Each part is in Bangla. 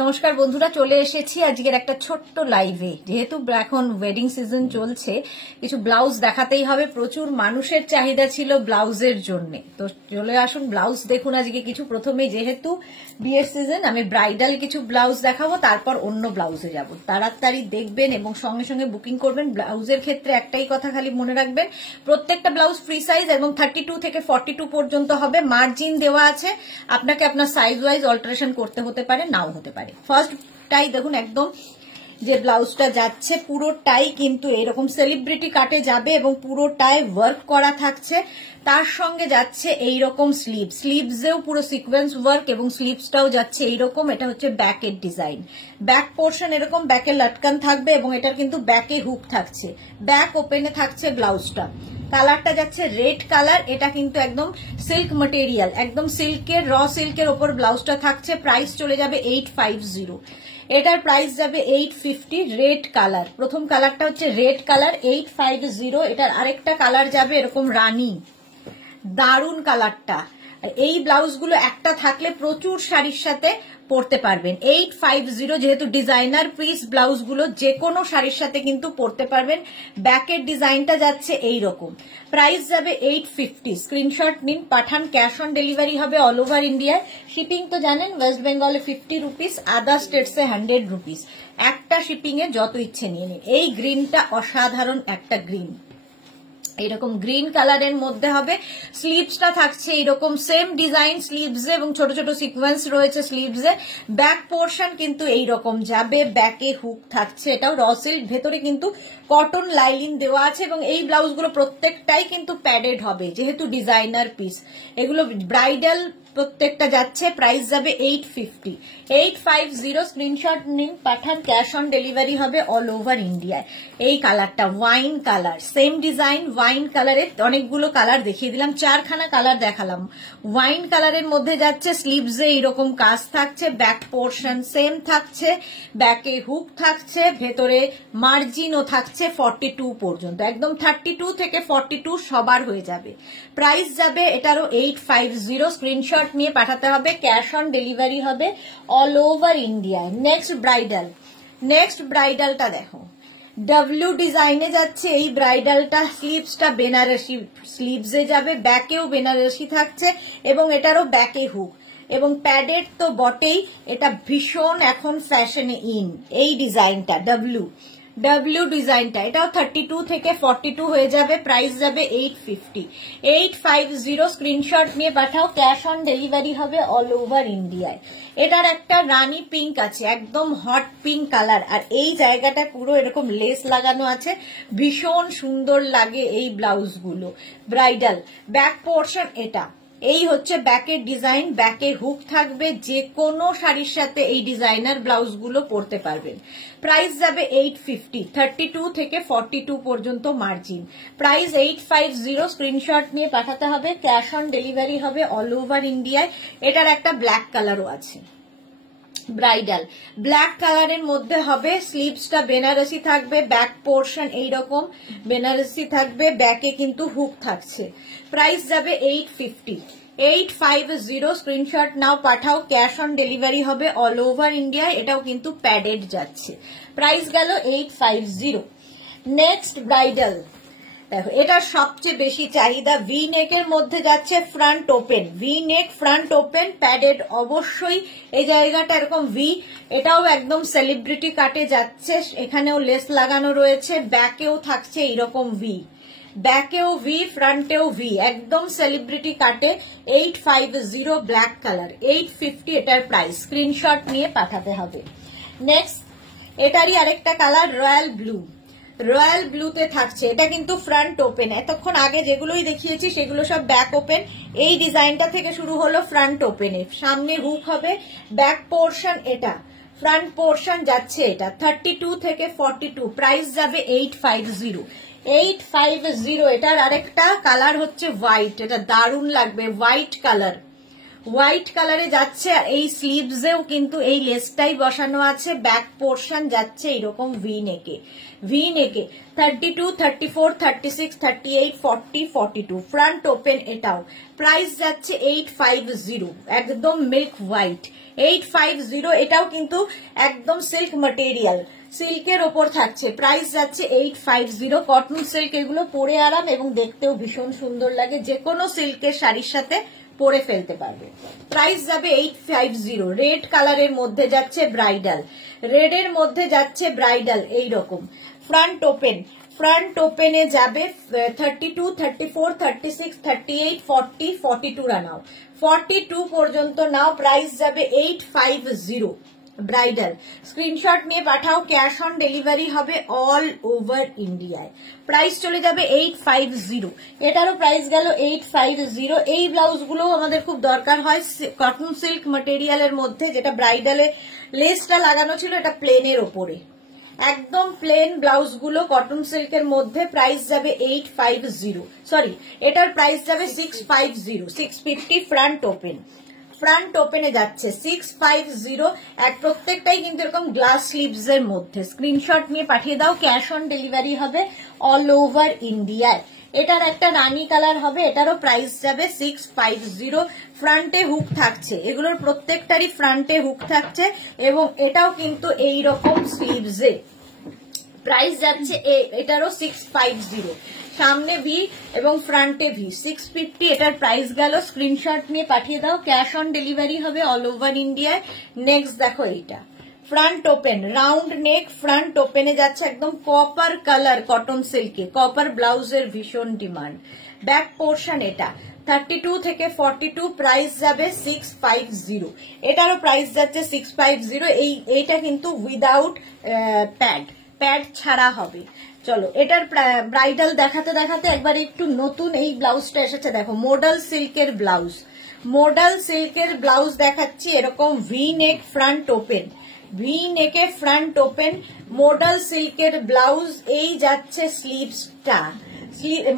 নমস্কার বন্ধুরা, চলে এসেছি আজকের একটা ছোট্ট লাইভে। যেহেতু এখন ওয়েডিং সিজন চলছে, কিছু ব্লাউজ দেখাতেই হবে। প্রচুর মানুষের চাহিদা ছিল ব্লাউজের জন্য, তো চলে আসুন ব্লাউজ দেখুন আজকে কিছু। প্রথমে যেহেতু বিয়ের সিজন, আমি ব্রাইডাল কিছু ব্লাউজ দেখাবো, তারপর অন্য ব্লাউজে যাব। তাড়াতাড়ি দেখবেন এবং সঙ্গে সঙ্গে বুকিং করবেন। ব্লাউজের ক্ষেত্রে একটাই কথা খালি মনে রাখবেন, প্রত্যেকটা ব্লাউজ ফ্রি সাইজ এবং 32 থেকে 42 পর্যন্ত হবে। মার্জিন দেওয়া আছে, আপনাকে আপনার সাইজ ওয়াইজ অল্টারেশন করতে হতে পারে, নাও হতে পারে। ফার্স্টটাই দেখুন, একদম যে ব্লাউজটা যাচ্ছে পুরোটাই কিন্তু এরকম সেলিব্রিটি কাটে যাবে এবং পুরোটাই ওয়ার্ক করা থাকছে। তার সঙ্গে যাচ্ছে এইরকম স্লিভসেও পুরো সিকোয়েন্স ওয়ার্ক এবং স্লিভসটাও যাচ্ছে এইরকম। এটা হচ্ছে ব্যাকের ডিজাইন। ব্যাক পোর্শন এরকম ব্যাকে লটকান থাকবে এবং এটার কিন্তু ব্যাকে হুক থাকছে। ব্যাক ওপেনে থাকছে ব্লাউজটা। কালারটা যাচ্ছে রেড কালার। এটা কিন্তু একদম সিল্ক ম্যাটেরিয়াল, একদম সিল্কের র সিল্কের ওপর ব্লাউজটা থাকছে। প্রাইস চলে যাবে 850। এটার প্রাইস যাবে 850। রেড কালার, প্রথম কালারটা হচ্ছে রেড কালার, 850। এটার আরেকটা কালার যাবে এরকম রানী, দারুন কালারটা। এই ব্লাউজগুলো একটা থাকলে প্রচুর শাড়ির সাথে পরতে পারবেন। 850, যেহেতু ডিজাইনার পিস ব্লাউজগুলো যে কোনো শাড়ির সাথে কিন্তু পরতে পারবেন। ব্যাকের ডিজাইনটা যাচ্ছে এইরকম। প্রাইস যাবে 850। স্ক্রিনশট নিন, পাঠান। ক্যাশ অন ডেলিভারি হবে অল ওভার ইন্ডিয়ায়। শিপিং তো জানেন, ওয়েস্ট বেঙ্গলে 50 রুপিস, আদার স্টেটসে 100 রুপিস। একটা শিপিং এ যত ইচ্ছে নিয়ে নিন। এই গ্রিনটা অসাধারণ একটা গ্রিন, এরকম গ্রিন কালারের মধ্যে হবে। স্লিভসটা থাকছে এরকম সেম ডিজাইন স্লিভসে এবং ছোট ছোট সিকোয়েন্স রয়েছে স্লিভসে। ব্যাক পোর্শন কিন্তু এইরকম যাবে, ব্যাকে হুক থাকছে। এটাও র সিল্ক, ভেতরে কিন্তু কটন লাইলিন দেওয়া আছে এবং এই ব্লাউজগুলো প্রত্যেকটাই কিন্তু প্যাডেড হবে যেহেতু ডিজাইনার পিস। এগুলো ব্রাইডাল প্রত্যেকটা যাচ্ছে। প্রাইস যাবে 850। 850 স্ক্রিনশট নিন, পাঠান। ক্যাশ অন ডেলিভারি হবে অল ওভার ইন্ডিয়ায়। এই কালারটা wine colour, same design wine কালারের অনেকগুলো কালার দেখিয়ে দিলাম, 4খানা কালার দেখালাম। ওয়াইন কালারের মধ্যে যাচ্ছে, স্লিভসে এইরকম কাজ থাকছে, ব্যাক পোর্শন সেম থাকছে, ব্যাকে হুক থাকছে, ভেতরে মার্জিনও থাকছে 42 পর্যন্ত। একদম 32 থেকে 42 সবার হয়ে যাবে। প্রাইস যাবে এটারও 850। স্ক্রিনশট নিয়ে পাঠাতে হবে। ক্যাশ অন ডেলিভারি হবে অল ওভার ইন্ডিয়ায়। নেক্সট ব্রাইডালটা দেখো, ডাব্লিউ ডিজাইনে যাচ্ছে এই ব্রাইডালটা। স্লিভসটা বেনারসি স্লিভসে যাবে, ব্যাকেও বেনারসি থাকছে এবং এটারও ব্যাকে হুক এবং প্যাডেড তো বটেই। এটা ভীষণ এখন ফ্যাশনে ইন এই ডিজাইনটা, ডাব্লিউ ডিজাইনটা। এটাও 32 থেকে 42 হয়ে যাবে। প্রাইস যাবে 850। 850 স্ক্রিনশট নিয়ে পাঠাও। ক্যাশ অন ডেলিভারি হবে অল ওভার ইন্ডিয়ায়। এটার একটা রানী পিঙ্ক আছে, একদম হট পিঙ্ক কালার, আর এই জায়গাটা পুরো এরকম লেস লাগানো আছে। ভীষণ সুন্দর লাগে এই ব্লাউজগুলো। ব্রাইডাল ব্যাক পোর্শন এটা, এই হচ্ছে ব্যাকের ডিজাইন, ব্যাকে হুক থাকবে। যে কোনো শাড়ির সাথে এই ডিজাইনার ব্লাউজগুলো পরতে পারবেন। প্রাইস যাবে 850। 32 থেকে 42 পর্যন্ত মার্জিন। প্রাইস 850। স্ক্রিনশট নিয়ে পাঠাতে হবে। ক্যাশ অন ডেলিভারি হবে অল ওভার ইন্ডিয়ায়। এটার একটা ব্ল্যাক কালারও আছে। ব্রাইডাল ব্ল্যাক কালারের মধ্যে হবে। স্লিভসটা বেনারসি থাকবে, ব্যাক পোর্শন এইরকম বেনারসি থাকবে, ব্যাকে কিন্তু হুক থাকছে। প্রাইস যাবে 850। 850 স্ক্রিনশট নাও পাঠাও। ক্যাশ অন ডেলিভারি হবে অল ওভার ইন্ডিয়ায়। এটাও কিন্তু প্যাডেড যাচ্ছে। প্রাইস গেল 850। নেক্সট ব্রাইডাল দেখো, এটা সবচেয়ে বেশি চাহিদা। ভি নেকের মধ্যে যাচ্ছে, front open, V neck front open, padded অবশ্যই। এই জায়গাটা এরকম ভি, এটাও একদম সেলিব্রিটি কাটে যাচ্ছে। এখানেও লেস লাগানো রয়েছে, ব্যাকেও থাকছে এইরকম ভি, ব্যাকেও ভি, ফ্রন্টেও ভি, একদম সেলিব্রিটি কাটে। 850 ব্ল্যাক কালার, 850 এটার প্রাইস। স্ক্রিনশট নিয়ে পাঠাতে হবে। নেক্সট এটারই আরেকটা কালার রয়্যাল ব্লুতে থাকছে। এটা কিন্তু ফ্রন্ট ওপেন। এতক্ষণ আগে যেগুলোই দেখিয়েছি সেগুলো সব ব্যাক ওপেন। এই ডিজাইনটা থেকে শুরু হলো ফ্রন্ট ওপেনে, সামনে হুক হবে। ব্যাক পোর্শন এটা, ফ্রন্ট পোর্শন যাচ্ছে এটা 32 থেকে 42। প্রাইস যাবে 850। 850। এটার আরেকটা কালার হচ্ছে হোয়াইট, এটা দারুণ লাগবে। হোয়াইট কালার, হোয়াইট কালারে যাচ্ছে, এই স্লিভসেও কিন্তু এই লেসটাই বসানো আছে, ব্যাক পোর্শন যাচ্ছে এরকম ভি নেকে, 32, 34, 36, 38, 40, 42 ফ্রন্ট ওপেন। এটাও প্রাইস যাচ্ছে 850, একদম মিল্ক হোয়াইট 850। এটাও কিন্তু একদম সিল্ক ম্যাটেরিয়াল, সিল্কের ওপর থাকছে, প্রাইস যাচ্ছে 850। কটন সিল্ক, এগুলো পরে আরাম এবং দেখতেও ভীষণ সুন্দর লাগে, যে কোনো সিল্কের শাড়ির সাথে পরে ফেলতে পারবে। প্রাইস যাবে 850। রেড কালারের মধ্যে যাচ্ছে ব্রাইডাল, রেডের মধ্যে যাচ্ছে ব্রাইডাল এইরকম ফ্রন্ট ওপেনে যাবে 32, 34, 36, 38, 40, 42 নাও, 42 পর্যন্ত নাও। প্রাইস যাবে 850 ব্রাইডাল। স্ক্রিনশট নিয়ে পাঠাও, ক্যাশ অন ডেলিভারি হবে অল ওভার ইন্ডিয়ায়। প্রাইস চলে যাবে 850, এটারও প্রাইস গেল 850। এই ব্লাউজগুলো আমাদের খুব দরকার হয় কটন সিল্ক ম্যাটেরিয়ালের মধ্যে, যেটা ব্রাইডালে লেসটা লাগানো ছিল, এটা প্লেনের ওপরে, একদম প্লেন ব্লাউজগুলো কটন সিল্কের মধ্যে। প্রাইস যাবে 850, সরি এটার প্রাইস যাবে 650, 650 ফ্রন্ট ওপেনে যাচ্ছে 650। আর প্রত্যেকটাই কিন্তু এরকম গ্লাস স্লিভস এর মধ্যে। স্ক্রিনশট নিয়ে পাঠিয়ে দাও, ক্যাশ অন ডেলিভারি হবে অল ওভার ইন্ডিয়ায়। এটার একটা রানী কালার হবে, এটারও প্রাইস যাবে 650। ফ্রন্টে হুক থাকছে, এগুলোর প্রত্যেকটারই ফ্রন্টে হুক থাকছে এবং এটাও কিন্তু এইরকম স্লিভসে। প্রাইস যাচ্ছে এটারও 650, সামনে ভি এবং ফ্রন্টে ভি 650। এটার প্রাইস গেল। স্ক্রিনশট নিয়ে পাঠিয়ে দাও, ক্যাশ অন ডেলিভারি হবে অল ওভার ইন্ডিয়ায়। নেক্সট দেখো, এইটা front open, round neck, front ওপেনে যাচ্ছে একদম কপার কালার কটন সিল্কে, কপার ব্লাউজের ভীষণ ডিমান্ড। ব্যাক পোর্শন এটা 32 থেকে 42, প্রাইস যাবে 650। এটারও প্রাইস যাচ্ছে 650। এইটা কিন্তু উইদাউট প্যাড ছাড়া হবে। চলো এটার ব্রাইডাল দেখাতে দেখাতে একবার একটু নতুন এই ব্লাউজটা এসেছে, দেখো মডেল সিল্কের ব্লাউজ দেখাচ্ছি, এরকম V neck front open, V নেকে ফ্রন্ট ওপেন মডেল সিল্কের ব্লাউজ। এই যাচ্ছে স্লিভসটা,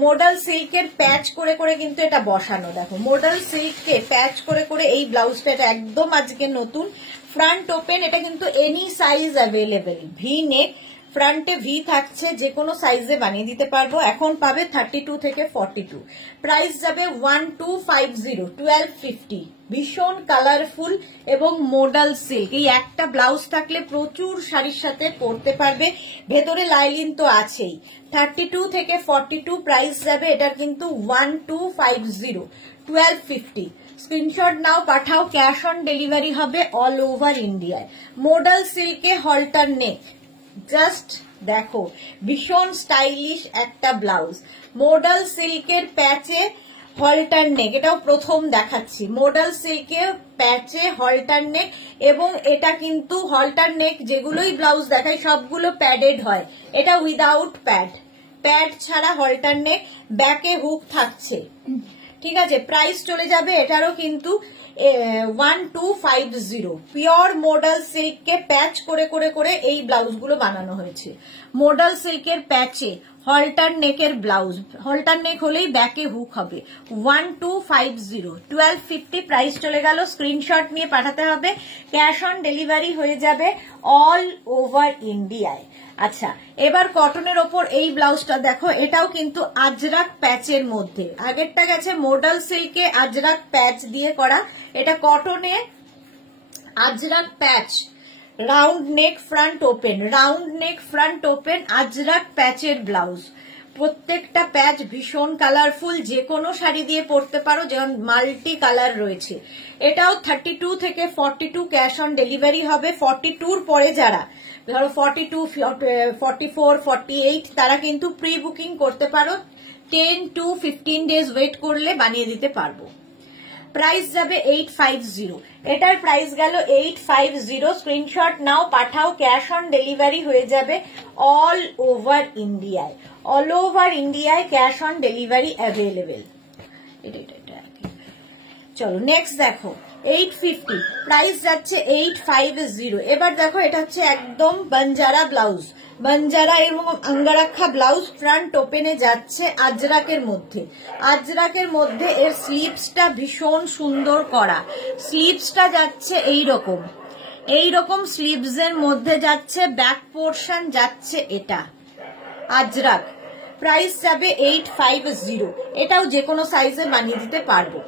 মডেল সিল্কের প্যাচ করে করে কিন্তু এটা বসানো, দেখো মডেল সিল্ককে প্যাচ করে করে এই ব্লাউজটা, এটা একদম আজকে নতুন ফ্রন্ট ওপেন। এটা কিন্তু এনি সাইজ অ্যাভেলেবেল, ভি নেক, ফ্রন্টে ভি থাকছে, যে কোনো সাইজে বানিয়ে দিতে পারবো। এখন পাবে 32 থেকে 42, প্রাইস যাবে 1250, 1250। ভীষণ কালারফুল এবং মডেল সিল্ক, এই একটা ব্লাউজ থাকলে প্রচুর শাড়ির সাথে পরতে পারবে। ভেতরে লাইলিন তো আছেই। 32 থেকে 42 প্রাইস যাবে এটার কিন্তু 1250, 1250। স্ক্রিনশট নাও, পাঠাও, ক্যাশ অন ডেলিভারি হবে অল ওভার ইন্ডিয়ায়। মডেল সিল্কে হলটার নেক, জাস্ট দেখো ভীষণ স্টাইলিশ একটা ব্লাউজ, মডেল সিল্কের প্যাচে হলটার নেক, এটাও প্রথম দেখাচ্ছি, মডেল সিল্কের প্যাচে হলটার নেক। এবং এটা কিন্তু হলটার নেক যেগুলোই ব্লাউজ দেখায় সবগুলো প্যাডেড হয়, এটা উইদাউট প্যাড ছাড়া হলটার নেক, ব্যাকে হুক থাকছে, ঠিক আছে। প্রাইস চলে যাবে এটারও কিন্তু 1250। পিওর মডেল সিল্ককে প্যাচ করে করে করে এই ব্লাউজগুলো বানানো হয়েছে, মডেল সিল্কের প্যাচে হলটার নেকের ব্লাউজ, হলটার নেক হলেই ব্যাকে হুক হবে। 1250, 1250 প্রাইস চলে গেল। স্ক্রিনশট নিয়ে পাঠাতে হবে, ক্যাশ অন ডেলিভারি হয়ে যাবে অল ওভার ইন্ডিয়ায়। আচ্ছা, এবার কটনের ওপর এই ব্লাউজটা দেখো, এটাও কিন্তু আজরাক প্যাচের মধ্যে, আগেরটা গেছে মডেল সিল্কে আজরাক প্যাচ দিয়ে করা, এটা কটনে Ajrak patch, round neck front open, Ajrak প্যাচের ব্লাউজ। প্রত্যেকটা প্যাচ ভীষণ কালারফুল, যে কোনো শাড়ি দিয়ে পরতে পারো, যেমন মাল্টি কালার রয়েছে। এটাও 32 থেকে 42 ক্যাশ অন ডেলিভারি হবে। 42 পরে যারা ধরো 42, 44, 48 তারা কিন্তু প্রি বুকিং করতে পারো, 10 to 15 ডেজ ওয়েট করলে বানিয়ে দিতে পারবো। প্রাইস যাবে 850, এটার প্রাইস গেল 850। স্ক্রিনশট নাও, পাঠাও, ক্যাশ অন ডেলিভারি হয়ে যাবে অল ওভার ইন্ডিয়ায়, ক্যাশ অন ডেলিভারি অ্যাভেলেবেল। চলো নেক্সট দেখো, 850, প্রাইস যাচ্ছে 850। এবার দেখো এটা হচ্ছে একদম বাঞ্জারা ব্লাউজ, বাঞ্জারা এবং আঙ্গারাক্ষা ব্লাউজ, ফ্রন্ট ওপেনে যাচ্ছে আজরাকের মধ্যে। আজরাকের মধ্যে এর স্লিভসটা ভীষণ সুন্দর করা, স্লিভসটা যাচ্ছে এইরকম স্লিভসের মধ্যে যাচ্ছে, ব্যাক পোর্শন যাচ্ছে এটা আজরাক। প্রাইস যাবে 850, এটাও যে কোনো সাইজে বানিয়ে দিতে পারবো।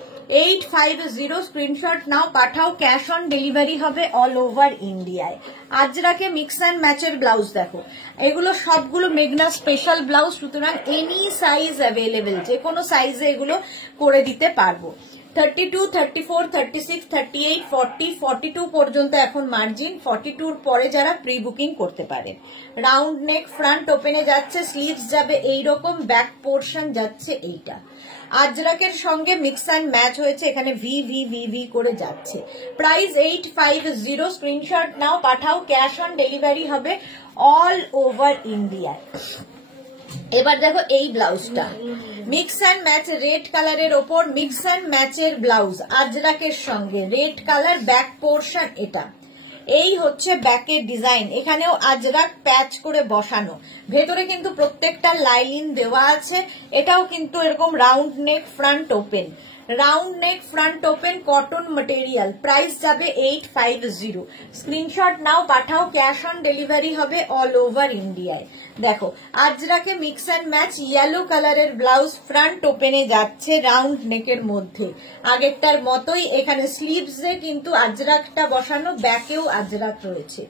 850 স্ক্রিনশট নাও, পাঠাও, ক্যাশ অন ডেলিভারি হবে অল ওভার ইন্ডিয়ায়। আজরাকে মিক্স অ্যান্ড ম্যাচের ব্লাউজ দেখো, এগুলো সবগুলো মেঘনা স্পেশাল ব্লাউজ, সুতরাং এনি সাইজ অ্যাভেলেবেল, যে কোনো সাইজে এগুলো করে দিতে পারবো। 32, 34, 36, 38, 40, 42 পর্যন্ত এখন মার্জিন, 42 পরে যারা প্রি বুকিং করতে পারেন। রাউন্ড নেক, ফ্রন্ট ওপেনে যাচ্ছে, স্লিভস যাবে এইরকম, ব্যাক পোর্শন যাচ্ছে এইটা। আজরাকের সঙ্গে মিক্স অ্যান্ড ম্যাচ হয়েছে, এখানে ভি ভি ভি ভি করে যাচ্ছে। প্রাইস 850, স্ক্রিনশট নাও, পাঠাও, ক্যাশ অন ডেলিভারি হবে অল ওভার ইন্ডিয়া। এবার দেখো এই ব্লাউজটা মিক্স অ্যান্ড ম্যাচ, রেড কালারের ওপর মিক্স অ্যান্ড ম্যাচের ব্লাউজ, আজরাকের সঙ্গে রেড কালার, ব্যাক পোর্শন এটা। এই হচ্ছে ব্যাকের ডিজাইন, এখানেও আজরাক প্যাচ করে বসানো, ভেতরে কিন্তু প্রত্যেকটা লাইন দেওয়া আছে। এটাও কিন্তু এরকম round neck, front open, round neck, front open, cotton material. Price যাবে 850, স্ক্রিনশট নাও, পাঠাও, ক্যাশ অন ডেলিভারি হবে অল ওভার ইন্ডিয়ায়। দেখো আজরাকে মিক্স অ্যান্ড ম্যাচ, ইয়েলো কালারের ব্লাউজ, ফ্রন্ট ওপেনে যাচ্ছে রাউন্ড নেকের মধ্যে, আগেরটার মতোই। এখানে স্লিভসে কিন্তু আজরাকটা বসানো, ব্যাকেও আজরাক রয়েছে।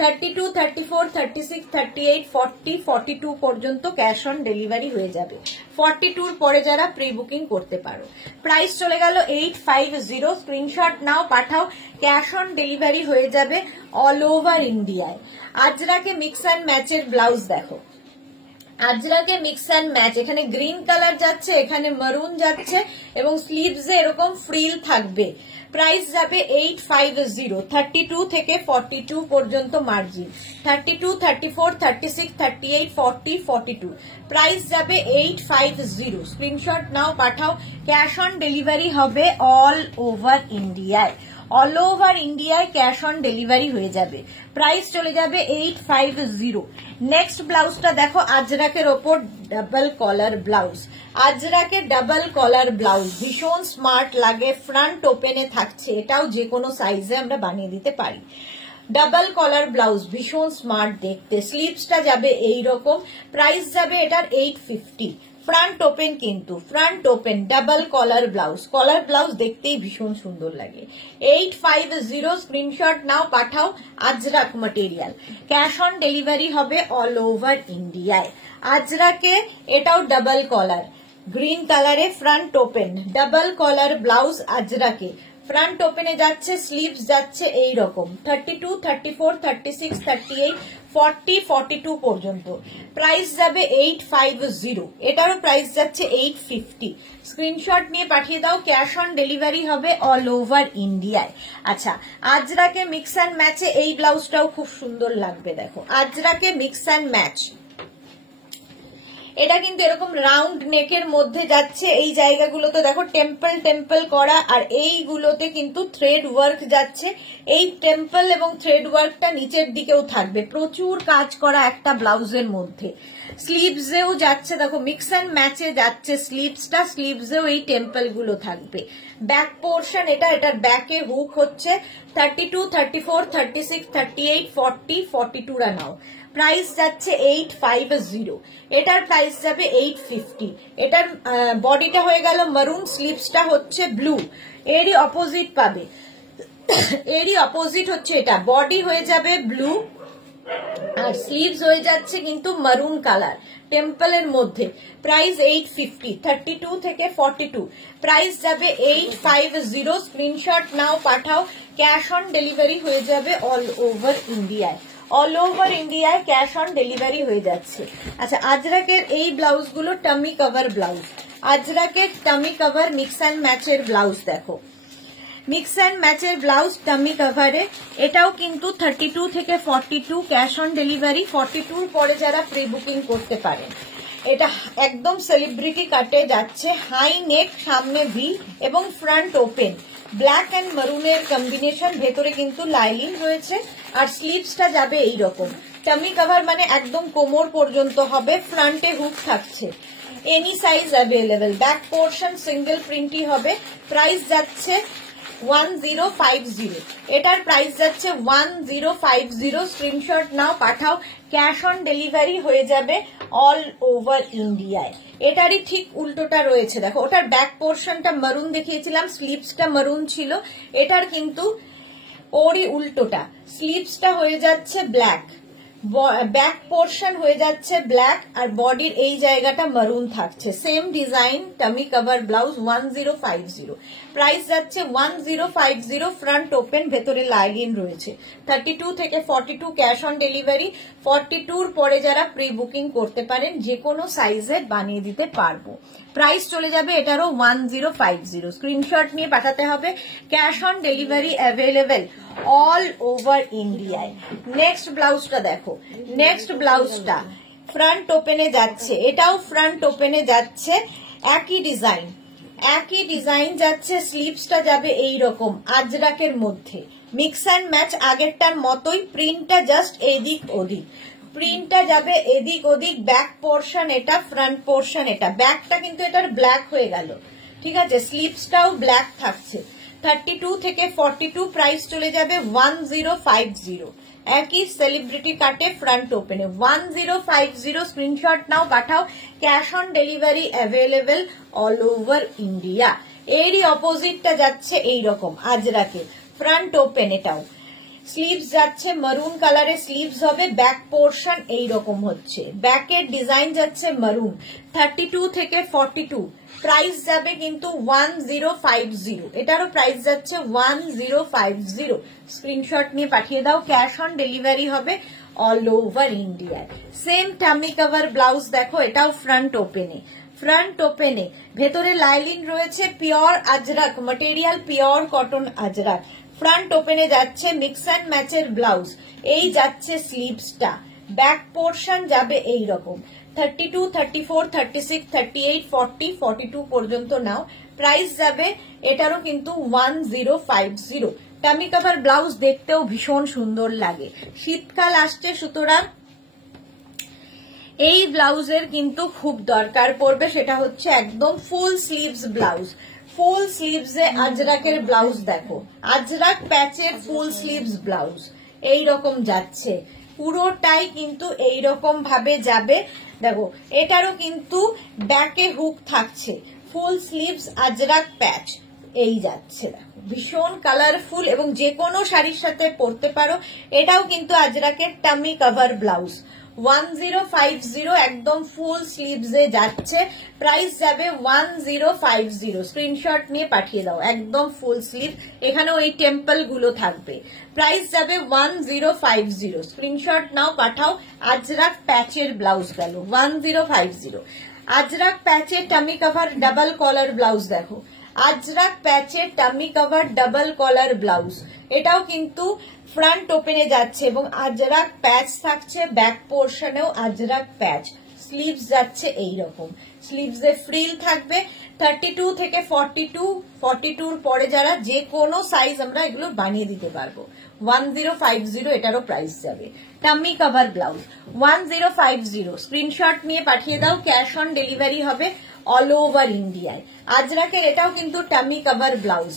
32, 34, 36, 38, 40, 42 পর্যন্ত ক্যাশ অন ডেলিভারি হয়ে যাবে। 42 পরে যারা প্রি বুকিং করতে পারো। প্রাইস চলে গেল 850, স্ক্রিনশট নাও, পাঠাও, ক্যাশ অন ডেলিভারি হয়ে যাবে অল ওভার ইন্ডিয়ায়। আজরাকে মিক্স অ্যান্ড ম্যাচের ব্লাউজ দেখো, আজরাকে মিক্স অ্যান্ড ম্যাচ, এখানে গ্রিন কালার যাচ্ছে, এখানে মারুন যাচ্ছে এবং স্লিভসে এরকম ফ্রিল থাকবে। প্রাইস যাবে 850, 32 থেকে 42 পর্যন্ত মার্জিন, 32, 34, 36, 38, 40, 42। প্রাইস যাবে 850, স্ক্রিনশট নাও, পাঠাও, ক্যাশ অন ডেলিভারি হবে অল ওভার ইন্ডিয়ায়। অল ওভার ইন্ডিয়ায় ক্যাশ অন ডেলিভারি হয়ে যাবে। প্রাইস চলে যাবে 850। নেক্সট ব্লাউজটা দেখো, আজরাকের ওপর ডাবল কলার ব্লাউজ, আজরাকে ডাবল কলার ব্লাউজ ভীষণ স্মার্ট লাগে, ফ্রন্ট ওপেনে থাকছে, এটাও যে কোনো সাইজে আমরা বানিয়ে দিতে পারি। ডাবল কলার ব্লাউজ ভীষণ স্মার্ট দেখতে, স্লিভসটা যাবে এইরকম। প্রাইস যাবে এটার 850, ফ্রন্ট ওপেন, কিন্তু ফ্রন্ট ওপেন, ডাবল কলার ব্লাউজ, কলার ব্লাউজ দেখতেই ভীষণ সুন্দর লাগে। 850, স্ক্রিনশট নাও, পাঠাও, Ajrak material, cash on delivery হবে অল ওভার ইন্ডিয়ায়। আজরাকে এটাও ডাবল কলার, গ্রিন কালারে, ফ্রন্ট ওপেন, ডাবল কলার ব্লাউজ আজরাকে, ফ্রন্ট ওপেনে যাচ্ছে, স্লিভস যাচ্ছে এইরকম। 32, 34, 36, 38, 40, 42 পর্যন্ত। প্রাইস যাবে 850, এটারও প্রাইস যাচ্ছে 850। স্ক্রিনশট নিয়ে পাঠিয়ে দাও, ক্যাশ অন ডেলিভারি হবে অল ওভার ইন্ডিয়ায়। আচ্ছা, আজরাকে মিক্স অ্যান্ড ম্যাচে এই ব্লাউজটাও খুব সুন্দর লাগবে, দেখো আজরাকে মিক্স অ্যান্ড ম্যাচ, এটা কিন্তু এরকম রাউন্ড নেকের মধ্যে যাচ্ছে, এই জায়গাগুলোতে দেখো টেম্পল টেম্পল করা, আর এইগুলোতে কিন্তু থ্রেড ওয়ার্ক যাচ্ছে। এই টেম্পল এবং থ্রেড ওয়ার্কটা নিচের দিকেও থাকবে, প্রচুর কাজ করা একটা ব্লাউজের মধ্যে। স্লিভসেও যাচ্ছে, দেখো মিক্স অ্যান্ড ম্যাচে যাচ্ছে স্লিভসটা, স্লিভসেও এই টেম্পল গুলো থাকবে। ব্যাক পোর্শন এটা, এটার ব্যাকে হুক হচ্ছে। 32, 34, 36, 38, 40, 42 রা নাও। প্রাইস যাচ্ছে 850, এটার প্রাইস যাবে 850। এটার বডিটা হয়ে গেল মারুন, স্লিভসটা হচ্ছে ব্লু, এরই অপোজিট পাবে, এরই অপোজিট হচ্ছে এটা, বডি হয়ে যাবে ব্লু আর স্লিভস হয়ে যাচ্ছে কিন্তু মারুন কালার টেম্পলের মধ্যে। প্রাইস 850, 32 থেকে 42। প্রাইস যাবে 850, স্ক্রিনশট নাও, পাঠাও, ক্যাশ অন ডেলিভারি হয়ে যাবে অল ওভার ইন্ডিয়ায়। অল ওভার ইন্ডিয়ায় ক্যাশ অন ডেলিভারি হয়ে যাচ্ছে। আচ্ছা, আজরাকের এই ব্লাউজগুলো টামি কভার ব্লাউজ, আজরাকের টামি কভার মিক্স অ্যান্ড ম্যাচের ব্লাউজ দেখো, মিক্স অ্যান্ড ম্যাচের ব্লাউজ টামি কভারে, এটাও কিন্তু 32 থেকে 42 ক্যাশ অন ডেলিভারি। 42 পরে যারা প্রি বুকিং করতে পারেন। এটা একদম সেলিব্রিটি কাটে যাচ্ছে, হাই নেক, সামনে ভি এবং ফ্রন্ট ওপেন, ব্ল্যাক অ্যান্ড মারুনের কম্বিনেশন, ভেতরে কিন্তু লাইলিন রয়েছে আর স্লিভসটা যাবে এইরকম। টামি কভার মানে একদম কোমর পর্যন্ত হবে, ফ্রন্টে হুক থাকছে, any size available. Back portion single প্রিন্টই হবে। প্রাইস যাচ্ছে 1050, এটার প্রাইস যাচ্ছে 1050। স্ক্রিনশট নাও, পাঠাও। ক্যাশ অন ডেলিভারি হয়ে যাবে অল ওভার ইন্ডিয়ায়। এটারই ঠিক উল্টোটা রয়েছে, দেখো ওটার ব্যাক পোর্শনটা মারুন দেখিয়েছিলাম, স্লিভসটা মারুন ছিল, এটার কিন্তু ওরই উল্টোটা, স্লিভসটা হয়ে যাচ্ছে ব্ল্যাক, ব্যাক পোর্শন হয়ে যাচ্ছে ব্ল্যাক আর বডির এই জায়গাটা মারুন থাকছে। Same design, tummy cover blouse 1050। Price যাচ্ছে 1050। ফ্রন্ট ওপেন, ভেতরে লাইলিন রয়েছে। 32 থেকে 42 ক্যাশ অন ডেলিভারি। 42 পরে যারা প্রি বুকিং করতে পারেন যে কোনো সাইজে বানিয়ে দিতে পারবো। প্রাইস চলে যাবে এটারও 1050। স্ক্রিনশট নিয়ে পাঠাতে হবে। Cash on delivery available all over ইন্ডিয়ায়। নেক্সট ব্লাউজটা দেখো, নেক্সট ব্লাউজটা ফ্রন্ট ওপেনে যাচ্ছে, এটাও ফ্রন্ট ওপেনে যাচ্ছে, একই ডিজাইন, একই ডিজাইন যাচ্ছে। স্লিভসটা যাবে এই রকম আজরাকের মধ্যে, মিক্স অ্যান্ড ম্যাচ আগেরটার মতোই, প্রিন্টটা জাস্ট এদিক ওদিক, প্রিন্টটা যাবে এদিক ওদিক। ব্যাক পোর্শন এটা, ফ্রন্ট পোর্শন এটা, ব্যাকটা কিন্তু এটার ব্ল্যাক হয়ে গেল, ঠিক আছে, স্লিভসটাও ব্ল্যাক থাকছে। 32 থেকে 42 প্রাইস চলে যাবে 1050। একই সেলিব্রিটি কাটে ফ্রন্ট ওপেনে 1050। স্ক্রিনশট নাও, পাঠাও। Cash on delivery available all over India. এরই অপোজিটটা যাচ্ছে এইরকম আজরাকে, ফ্রন্ট ওপেন, এটাও স্লিভস যাচ্ছে মারুন কালারের স্লিভস হবে, ব্যাক পোর্শন এইরকম হচ্ছে, ব্যাকের ডিজাইন যাচ্ছে মারুন। 32 থেকে 42 প্রাইস যাবে কিন্তু 1050। এটারও প্রাইস যাচ্ছে 1050। স্ক্রিনশট নিয়ে পাঠিয়ে দাও। ক্যাশ অন ডেলিভারি হবে অল ওভার ইন্ডিয়ায়। সেম টামি কভার ব্লাউজ দেখো, এটাও ফ্রন্ট ওপেনে, ফ্রন্ট ওপেনে ভেতরে লাইলিন রয়েছে, pure Ajrak material, pure cotton Ajrak. Front ওপেনে যাচ্ছে মিক্স অ্যান্ড ম্যাচের ব্লাউজ, এই যাচ্ছে স্লিভসটা, ব্যাক পোর্শন যাবে এই রকম। 32, 34, 36, 38, 40, 42 পর্যন্ত নাও। প্রাইস যাবে এটারও কিন্তু 1050। টামি কভার ব্লাউজ দেখতেও ভীষণ সুন্দর লাগে, শীতকাল আসছে, সুতরাং এই ব্লাউজের কিন্তু খুব দরকার পড়বে, সেটা হচ্ছে একদম ফুল স্লিভস ব্লাউজ। ফুল স্লিভসে আজরাকের ব্লাউজ দেখো, আজরাক প্যাচের ফুল স্লিভস ব্লাউজ এইরকম যাচ্ছে, পুরোটাই কিন্তু এইরকম ভাবে যাবে। দেখো এটারও কিন্তু ব্যাকে হুক থাকছে, ফুল স্লিভস আজরাক প্যাচ এই যাচ্ছে, দেখো ভীষণ কালারফুল এবং যে কোনো শাড়ির সাথে পরতে পারো। এটাও কিন্তু আজরাকের টামি কভার ব্লাউজ 1050, একদম ফুল স্লিভসে যাচ্ছে। প্রাইস যাবে 1050। স্ক্রিনশট নিয়ে পাঠিয়ে দাও, একদম ফুল স্লিভ, এখানেও এই টেম্পল গুলো থাকবে। প্রাইস যাবে 1050। স্ক্রিনশট নাও, পাঠাও। আজরাক প্যাচের ব্লাউজ গেল 1050। আজরাক প্যাচের টামি কভার ডাবল কলার ব্লাউজ দেখো, আজরাক প্যাচের টামি কভার ডাবল কলার ব্লাউজ, এটাও কিন্তু ফ্রন্ট ওপেনে যাচ্ছে এবং আজরাক প্যাচ থাকছে, ব্যাক পোর্শনেও আজরাক প্যাচ, স্লিভস যাচ্ছে এইরকম, স্লিভসে ফ্রিল থাকবে। 32 থেকে 42, 42 পরে যারা যে কোনো সাইজ আমরা এগুলো বানিয়ে দিতে পারবো। 1050 এটারও প্রাইস যাবে। Tummy cover blouse 1050। স্ক্রিনশট নিয়ে পাঠিয়ে দাও। ক্যাশ অন ডেলিভারি হবে অল ওভার ইন্ডিয়ায়। আজরাকের এটাও কিন্তু টামি কভার ব্লাউজ,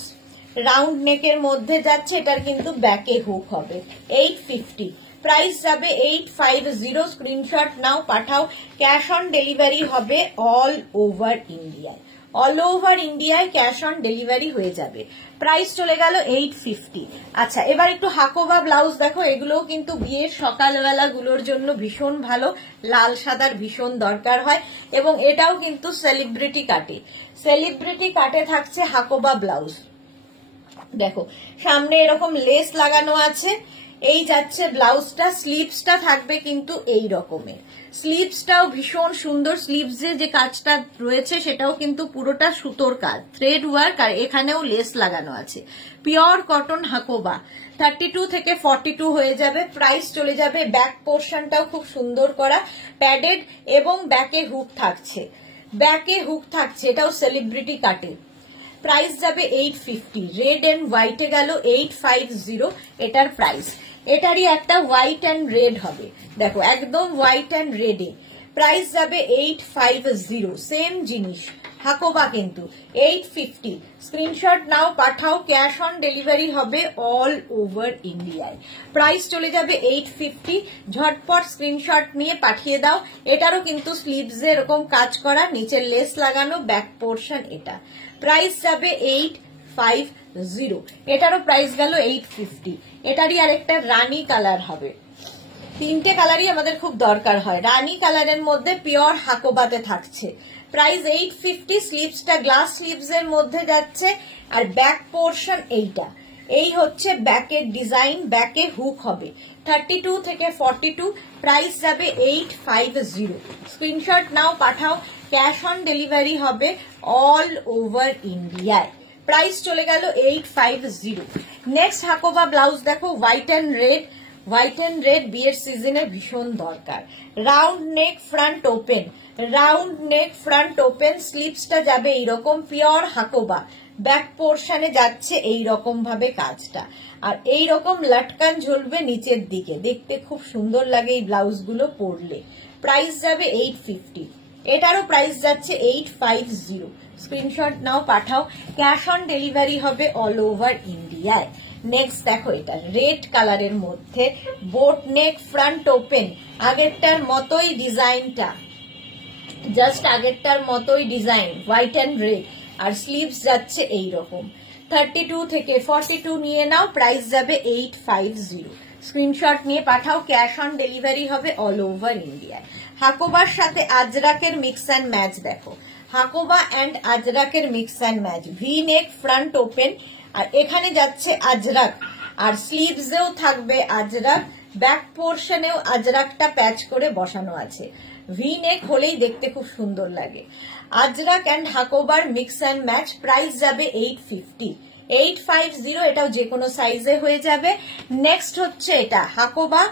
রাউন্ড নেকের মধ্যে যাচ্ছে, এটার কিন্তু ব্যাকে হুক হবে। 850 প্রাইস যাবে 850। স্ক্রিনশট নাও, পাঠাও। ক্যাশ অন ডেলিভারি হবে অল ওভার ইন্ডিয়ায়, অল ওভার ইন্ডিয়ায় ক্যাশ অন ডেলিভারি হয়ে যাবে। প্রাইস চলে গেল 850। আচ্ছা, এবার একটু হাকোবা ব্লাউজ দেখো, এগুলোও কিন্তু বিয়ের সকালবেলা গুলোর জন্য ভীষণ ভালো, লাল সাদার ভীষণ দরকার হয় এবং এটাও কিন্তু সেলিব্রিটি কাটে, সেলিব্রিটি কাটে থাকছে হাকোবা ব্লাউজ। দেখো সামনে এরকম লেস লাগানো আছে, এই যাচ্ছে ব্লাউজটা, স্লিভসটা থাকবে কিন্তু এই রকমের, স্লিভসটাও ভীষণ সুন্দর, স্লিভসে যে কাজটা রয়েছে সেটাও কিন্তু পুরোটা সুতোর কাজ, থ্রেড ওয়ার্ক, আর এখানেও লেস লাগানো আছে, পিওর কটন হাকোবা। 32 থেকে 42 হয়ে যাবে। প্রাইস চলে যাবে। ব্যাক পোর্শনটাও খুব সুন্দর করা, প্যাডেড এবং ব্যাকে হুক থাকছে, ব্যাকে হুক থাকছে, এটাও সেলিব্রিটি কাটে। প্রাইস যাবে 850। রেড এন্ড হোয়াইটে গেল 850 এটার প্রাইস। এটারই একটা হোয়াইট এন্ড রেড হবে, দেখো একদম হোয়াইট এন্ড রেডে, প্রাইস যাবে 850। সেম জিনিস হাকোবা কিন্তু 850। স্ক্রিনশট নাও, পাঠাও, ক্যাশ অন ডেলিভারি হবে অল ওভার ইন্ডিয়ায়। প্রাইস চলে যাবে 850। ঝটপট স্ক্রিনশট নিয়ে পাঠিয়ে দাও। এটারও কিন্তু স্লিভস এরকম কাজ করা, নিচের লেস লাগানো, ব্যাক পোর্শন এটা। প্রাইস যাবে 850। এটারও প্রাইস গেল 850। এটারই আরেকটা রানী কালার হবে। তিনটে কালারই আমাদের খুব দরকার হয়। রানী কালারের মধ্যে পিওর হাকোবাতে থাকছে, প্রাইস 850। স্লিভসটা গ্লাস স্লিভস এর মধ্যে যাচ্ছে, আর ব্যাক পোর্শন এইটা, এই হচ্ছে ব্যাকের ডিজাইন, ব্যাকে হুক হবে। 32 থেকে 42, প্রাইস যাবে 850। স্ক্রিনশট নাও, পাঠাও, ক্যাশ অন ডেলিভারি হবে অল ওভার ইন্ডিয়ায়। প্রাইস চলে গেল 850। নেক্সট হাকোবা ব্লাউজ দেখো, white and red. White and red বিয়ের সিজনে ভীষণ দরকার। Round neck, front open, round neck, front open. স্লিভসটা যাবে এইরকম পিওর হাকোবা, ব্যাক পোর্শনে যাচ্ছে এইরকম ভাবে কাজটা, আর এইরকম লটকান ঝুলবে নিচের দিকে, দেখতে খুব সুন্দর লাগে এই ব্লাউজগুলো পরলে। প্রাইস যাবে 850। এটারও প্রাইস যাচ্ছে 850। স্ক্রিনশট নাও, পাঠাও, ক্যাশ অন ডেলিভারি হবে অল ওভার ইন্ডিয়ায়। নেক্সট দেখো, এটা রেড কালারের মধ্যে বোট নেক, ফ্রন্ট ওপেন, আগেরটার মতোই ডিজাইনটা, জাস্ট আগেরটার মতোই ডিজাইন, হোয়াইট এন্ড রেড, আর স্লিভস যাচ্ছে এইরকম। 32 থেকে 42 নিয়ে নাও, প্রাইস যাবে 850। স্ক্রিনশট নিয়ে পাঠাও, ক্যাশ অন ডেলিভারি হবে অল ওভার ইন্ডিয়ায়। হাকোবার সাথে আজরাকের মিক্স অ্যান্ড ম্যাচ দেখো, হাকোবা অ্যান্ড আজরাকের mix and match. V neck, front open, আর এখানে যাচ্ছে আজরাক, আর স্লিভসেও থাকবে আজরাক, ব্যাক পোর্শনেও আজরাকটা প্যাচ করে বসানো আছে। ভি নেক হলেই দেখতে খুব সুন্দর লাগে। আজরাক অ্যান্ড হাকোবার মিক্স অ্যান্ড ম্যাচ, প্রাইস যাবে 850। 850, এটাও যে কোনো সাইজে হয়ে যাবে। নেক্সট হচ্ছে এটা হাকোবা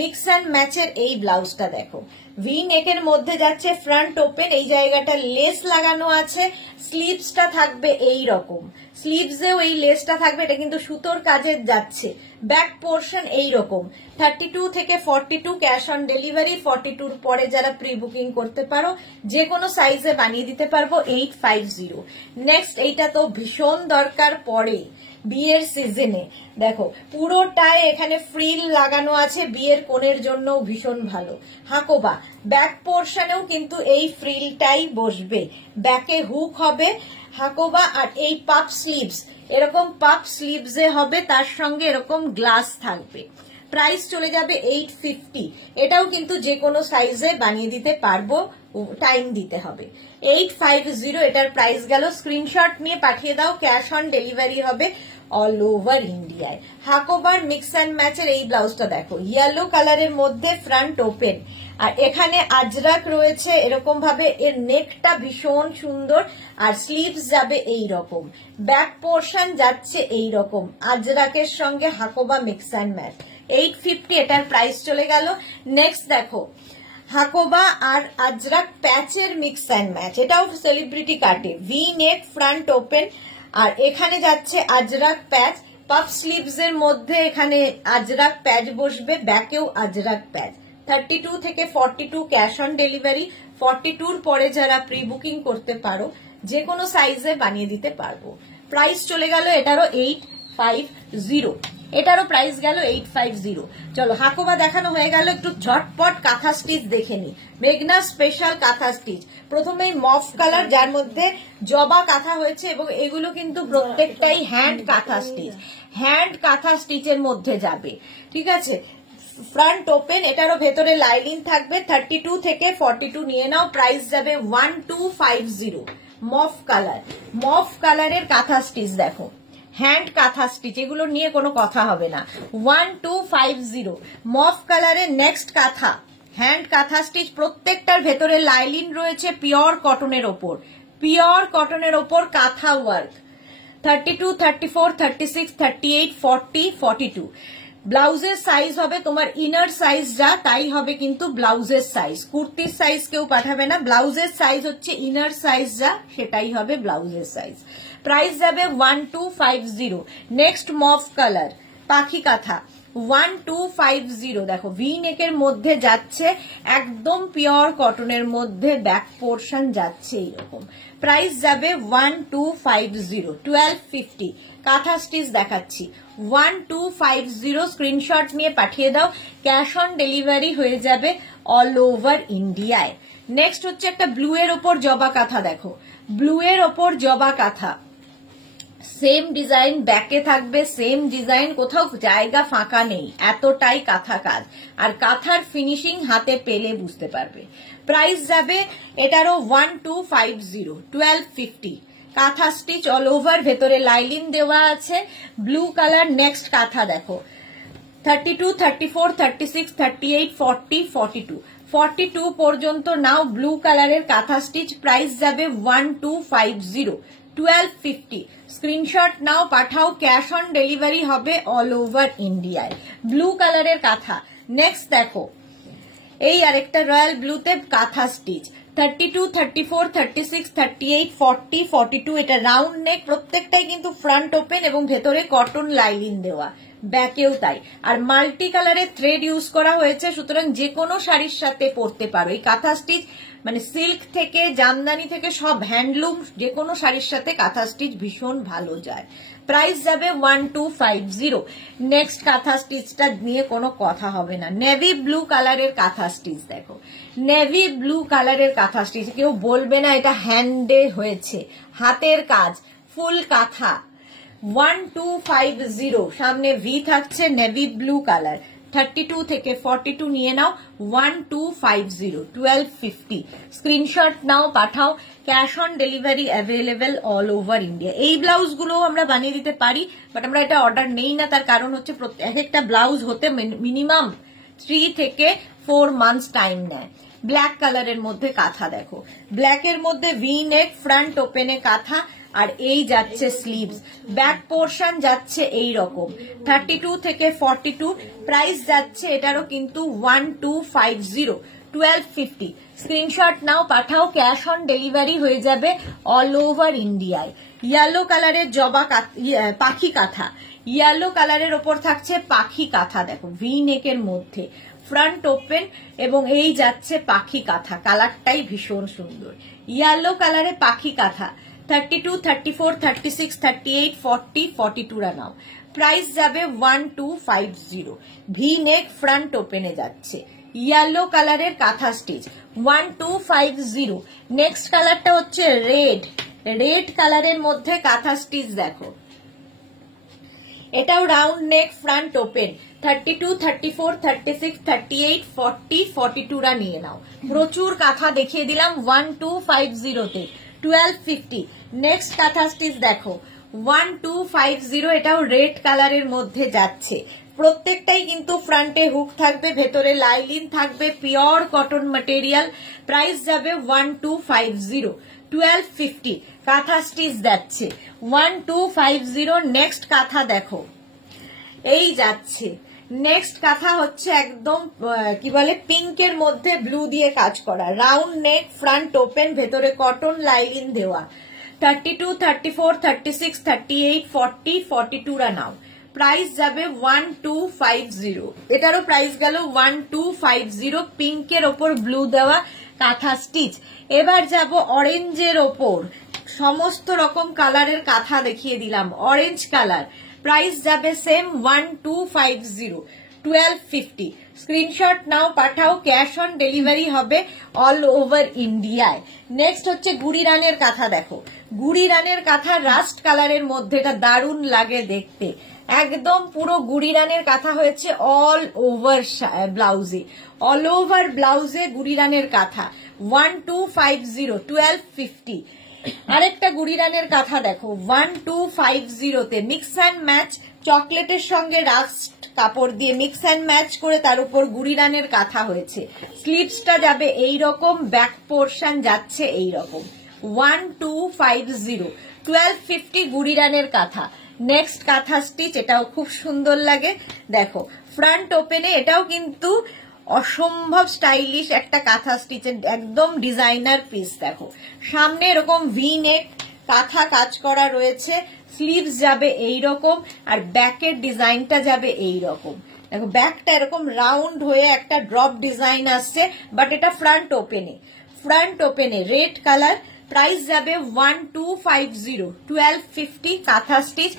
মিক্স অ্যান্ড ম্যাচের এই ব্লাউজটা দেখো, ভি নেকের মধ্যে যাচ্ছে, ফ্রন্ট ওপেন, এই জায়গাটা লেস লাগানো আছে, স্লিভসটা থাকবে এই রকম, স্লিভসেও এই লেসটা থাকবে, এটা কিন্তু সুতোর কাজের যাচ্ছে, ব্যাক পোর্শন এই রকম। 32 থেকে 42 ক্যাশ অন ডেলিভারি। 42 পরে যারা প্রি বুকিং করতে পারো, যে কোনো সাইজে বানিয়ে দিতে পারবো 850। নেক্সট এইটা তো ভীষণ দরকার পরে বিয়ের সিজনে, দেখো পুরোটায় এখানে ফ্রিল লাগানো আছে, বিয়ের কোণের জন্য ভীষণ ভালো। হাকোবা ব্যাক পোর্শনেও কিন্তু এই ফ্রিলটাই বসবে, ব্যাকে হুক হবে হাকোবা, আর এই পাপ স্লিভস, এরকম পাপ স্লিভসে হবে, তার সঙ্গে এরকম গ্লাস থাকবে। প্রাইস চলে যাবে 850। এটাও কিন্তু যে কোনো সাইজে বানিয়ে দিতে পারবো, টাইম দিতে হবে। 850 এটার প্রাইস গেল। স্ক্রিনশট নিয়ে পাঠিয়ে দাও, ক্যাশ অন ডেলিভারি হবে অল ওভার ইন্ডিয়ায়। হাকোবার মিক্স অ্যান্ড ম্যাচের এই ব্লাউজটা দেখো, ইয়েলো কালারের মধ্যে, ফ্রন্ট ওপেন, আর এখানে আজরাক রয়েছে এরকম ভাবে, এর নেকটা ভীষণ সুন্দর, আর স্লিভস যাবে এই রকম, ব্যাক পোর্শন যাচ্ছে এই রকম, আজরাকের সঙ্গে হাকোবা মিক্স অ্যান্ড ম্যাচ। 850 এটার প্রাইস চলে গেল। নেক্সট দেখো হাকোবা আর আজরাক প্যাচের মিক্স অ্যান্ড ম্যাচ, এটাও সেলিব্রিটি কাটে, ভি নেক, ফ্রন্ট ওপেন, আর এখানে যাচ্ছে আজরাক প্যাচ, পাফ স্লিভস এর মধ্যে এখানে আজরাক প্যাচ বসবে, ব্যাকেও আজরাক প্যাচ। 32 থেকে 42 ক্যাশ অন ডেলিভারি। 42 পরে যারা প্রি বুকিং করতে পারো, যে কোনো সাইজে বানিয়ে দিতে পারবো। প্রাইস চলে গেল এটারও 850। এটারও প্রাইস গেল 850। চলো হাকোবা দেখানো হয়ে গেল, একটু ঝটপট কাঁথা স্টিচ দেখে নি। মেঘনা স্পেশাল কাঁথা স্টিচ, প্রথমে মফ কালার যার মধ্যে জবা কাঁথা হয়েছে, এবং এগুলো কিন্তু প্রত্যেকটাই হ্যান্ড কাঁথা স্টিচ, হ্যান্ড কাঁথা স্টিচের মধ্যে যাবে, ঠিক আছে। ফ্রন্ট ওপেন, এটারও ভেতরে লাইনিং থাকবে। 32 থেকে 42 নিয়ে নাও, প্রাইস যাবে 1250। মফ কালার, মফ কালারের কাঁথা স্টিচ দেখো, হ্যান্ড কাঁথা স্টিচ, এগুলো নিয়ে কোনো কথা হবে না। 1250 মফ কালারের নেক্সট কাঁথা, হ্যান্ড কাঁথা স্টিচ, প্রত্যেকটার ভেতরে লাইলিন রয়েছে পিওর কটনের ওপর, পিওর কটনের ওপর কাঁথা ওয়ার্ক। 32, 34, 36, 38, 40, 42 ব্লাউজের সাইজ হবে তোমার ইনার সাইজ যা তাই হবে কিন্তু ব্লাউজের সাইজ, কুর্তির সাইজ কেউ পাঠাবে না, ব্লাউজের সাইজ হচ্ছে ইনার সাইজ যা সেটাই হবে ব্লাউজের সাইজ। প্রাইস যাবে 1250। নেক্সট মভ কালার পাখি কাঁথা 1250। দেখো ভি নেকের মধ্যে যাচ্ছে, একদম পিওর কটনের মধ্যে ব্যাক পোর্শন যাচ্ছে এইরকম। প্রাইস যাবে 1250, 1250। কাঁথা স্টিচ দেখাচ্ছি 1250। স্ক্রিনশট নিয়ে পাঠিয়ে দাও, ক্যাশ অন ডেলিভারি হয়ে যাবে অল ওভার ইন্ডিয়ায়। নেক্সট হচ্ছে একটা ব্লু এর ওপর জবা কাঁথা। দেখো ব্লু এর ওপর জবা কাঁথা, সেম ডিজাইন ব্যাকে থাকবে, সেম ডিজাইন, কোথাও জায়গা ফাঁকা নেই, এতটাই কাঁথা কাজ। আর কাঁথার ফিনিশিং হাতে পেলে বুঝতে পারবে। প্রাইস যাবে এটারও 1250, 1250। কাঁথা স্টিচ অল ওভার, ভেতরে লাইলিন দেওয়া আছে, ব্লু কালার। নেক্সট কাঁথা দেখো 32, 34, 36, 38, 40, 42, 42 পর্যন্ত নাও ব্লু কালারের কাঁথা স্টিচ। প্রাইস যাবে 1250, 1250। স্ক্রিনশট নাও পাঠাও, ক্যাশ অন ডেলিভারি হবে অল ওভার ইন্ডিয়ায়। ব্লু কালারের কাঁথা। নেক্সট দেখো এই আরেকটা রয়্যাল ব্লুতে কাঁথা স্টিচ 32, 34, 36, 38, 40, 42। এটা রাউন্ড নেক, প্রত্যেকটাই কিন্তু ফ্রন্ট ওপেন এবং ভেতরে কটন লাইলিন দেওয়া, ব্যাকেও তাই। আর মাল্টি কালারের থ্রেড ইউজ করা হয়েছে, সুতরাং যে কোনো শাড়ির সাথে পরতে পারো। এই কাঁথা স্টিচ মানে সিল্ক থেকে জামদানি থেকে সব হ্যান্ডলুম, যে কোনো শাড়ির সাথে কাঁথা স্টিচ ভীষণ ভালো যায়। প্রাইস যাবে 1250। নেক্সট কাঁথা স্টিচটা নিয়ে কোনো কথা হবে না, নেভি ব্লু কালারের কাঁথা স্টিচ। দেখো নেভি ব্লু কালারের কাঁথা স্টিচ, কেউ বলবে না এটা হ্যান্ডে হয়েছে, হাতের কাজ, ফুল কাঁথা। 1250। সামনে ভি থাকছে, নেভি ব্লু কালার। 32 থেকে 42 নিয়ে নাও, 1250, 1250। স্ক্রিনশট নাও পাঠাও, cash on delivery available all over India. এই ব্লাউজ গুলো আমরা বানিয়ে দিতে পারি, বাট আমরা এটা অর্ডার নেই না। তার কারণ হচ্ছে এক একটা ব্লাউজ হতে মিনিমাম 3 থেকে 4 মান্থস টাইম নেয়। ব্ল্যাক কালারের মধ্যে কাঁথা দেখো, ব্ল্যাকের মধ্যে ভি নেক, ফ্রন্ট ওপেনে কাঁথা, আর এই যাচ্ছে স্লিভস, ব্যাক পোর্শন যাচ্ছে এই রকম। 32 থেকে 42। প্রাইস যাচ্ছে এটারও কিন্তু 1250, 1250। স্ক্রিনশট নাও পাঠাও, ক্যাশ অন ডেলিভারি হয়ে যাবে অল ওভার ইন্ডিয়ায়। ইয়েলো কালারের জবা পাখি কাঁথা, ইয়েলো কালারের ওপর থাকছে পাখি কাঁথা। দেখো ভি নেকের মধ্যে ফ্রন্ট ওপেন এবং এই যাচ্ছে পাখি কাঁথা, কালারটাই ভীষণ সুন্দর। ইয়েলো কালারে পাখি কাঁথা 32, 34, 36, 38, 40, 42 নাও। প্রাইস যাবে 1250। ভি নেক ফ্রন্ট ওপেনে যাচ্ছে, ইয়েলো কালারের কাঁথা স্টিচ 1250। নেক্সট কালারটা হচ্ছে রেড, রেড কালারের মধ্যে কাঁথা স্টিচ। দেখো এটাও রাউন্ড নেক, ফ্রন্ট ওপেন। 32, 34, 36, 38, 40, 42 নিয়ে নাও। প্রচুর কাঁথা দেখিয়ে দিলাম 1250 তে, 1250। নেক্সট কাঁথা স্টিচ দেখো 1250। এটাও রেড কালারের মধ্যে যাচ্ছে, প্রত্যেকটাই কিন্তু ফ্রন্টে হুক থাকবে, ভেতরে লাইলিন থাকবে, পিওর কটন ম্যাটেরিয়াল। প্রাইস যাবে 1250, 1250। কাঁথা স্টিচ যাচ্ছে 1250। নেক্সট কাঁথা দেখো এই যাচ্ছে, নেক্সট কাঁথা হচ্ছে একদম কি বলে পিঙ্কের মধ্যে ব্লু দিয়ে কাজ করা, রাউন্ড নেক, ফ্রন্ট ওপেন, ভেতরে কটন লাইলিন দেওয়া। 32, 34, 36, 38, 40, 42 নাও। প্রাইস যাবে 1250। এটারও প্রাইস গেল 1250। পিঙ্কের ওপর ব্লু দেওয়া কাঁথা স্টিচ। এবার যাব অরেঞ্জের ওপর, সমস্ত রকম কালারের কাঁথা দেখিয়ে দিলাম। অরেঞ্জ কালার, প্রাইস যাবে সেম 1250, 1250। স্ক্রিনশট নাও পাঠাও, ক্যাশ অন ডেলিভারি হবে অল ওভার ইন্ডিয়ায়। নেক্সট হচ্ছে গুড়ি রানের কাঁথা। দেখো গুড়ি রানের কাঁথা রাস্ট কালারের মধ্যে, এটা দারুণ লাগে দেখতে, একদম পুরো গুড়ি রানের কাঁথা হয়েছে অল ওভার ব্লাউজে, অল ওভার ব্লাউজে গুড়ি রানের কাঁথা 1250, 1250। আরেকটা গুড়ি রানের কাঁথা দেখো 1250 তে, মিক্স অ্যান্ড ম্যাচ, চকলেটের সঙ্গে রাস্ট কাপড় দিয়ে মিক্স অ্যান্ড ম্যাচ করে তার উপর গুড়ি রানের কাঁথা হয়েছে। স্লিভসটা যাবে এইরকম, ব্যাক পোর্শন যাচ্ছে এইরকম। 1250, 1250 গুড়ি রানের কাঁথা। নেক্সট কাঁথা স্টিচ, এটাও খুব সুন্দর লাগে। দেখো ফ্রন্ট ওপেনে, এটাও কিন্তু অসম্ভব স্টাইলিশ একটা কাঁথা স্টিচের একদম ডিজাইনার পিস। দেখো সামনে এরকম ভি নেক, কাঁথা কাজ করা রয়েছে, স্লিভস যাবে এইরকম, আর ব্যাকের ডিজাইনটা যাবে এইরকম। দেখো ব্যাকটা এরকম রাউন্ড হয়ে একটা ড্রপ ডিজাইন আসছে, বাট এটা ফ্রন্ট ওপেনে রেড কালার। প্রাইস যাবে 1250, 1250 কাঁথা স্টিচ।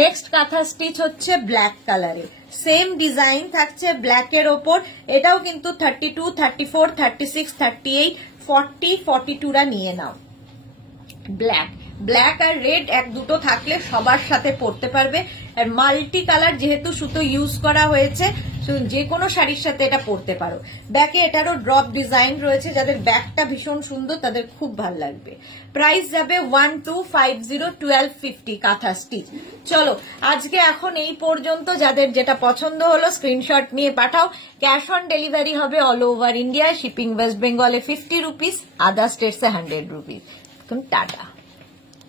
নেক্সট কাঁথা স্টিচ হচ্ছে ব্ল্যাক কালারে, সেম ডিজাইন থাকছে ব্ল্যাকের ওপর। এটাও কিন্তু 32, 34, 36, 38, 40, 42রা নিয়ে নাও। ব্ল্যাক আর রেড এক দুটো থাকলে সবার সাথে পরতে পারবে। আর মাল্টি কালার যেহেতু সুতো ইউজ করা হয়েছে, যে কোনো শাড়ির সাথে এটা পরতে পারো। ব্যাকে এটারও ড্রপ ডিজাইন রয়েছে, যাদের ব্যাকটা ভীষণ সুন্দর তাদের খুব ভালো লাগবে। প্রাইস যাবে 1250, 1250 কাঁথা স্টিচ। চলো আজকে এখন এই পর্যন্ত। যাদের যেটা পছন্দ হলো স্ক্রিনশট নিয়ে পাঠাও। ক্যাশ অন ডেলিভারি হবে all over India. Shipping West বেঙ্গলে 50 রুপিস, আদার স্টেটসে 100 রুপিস। টাটা।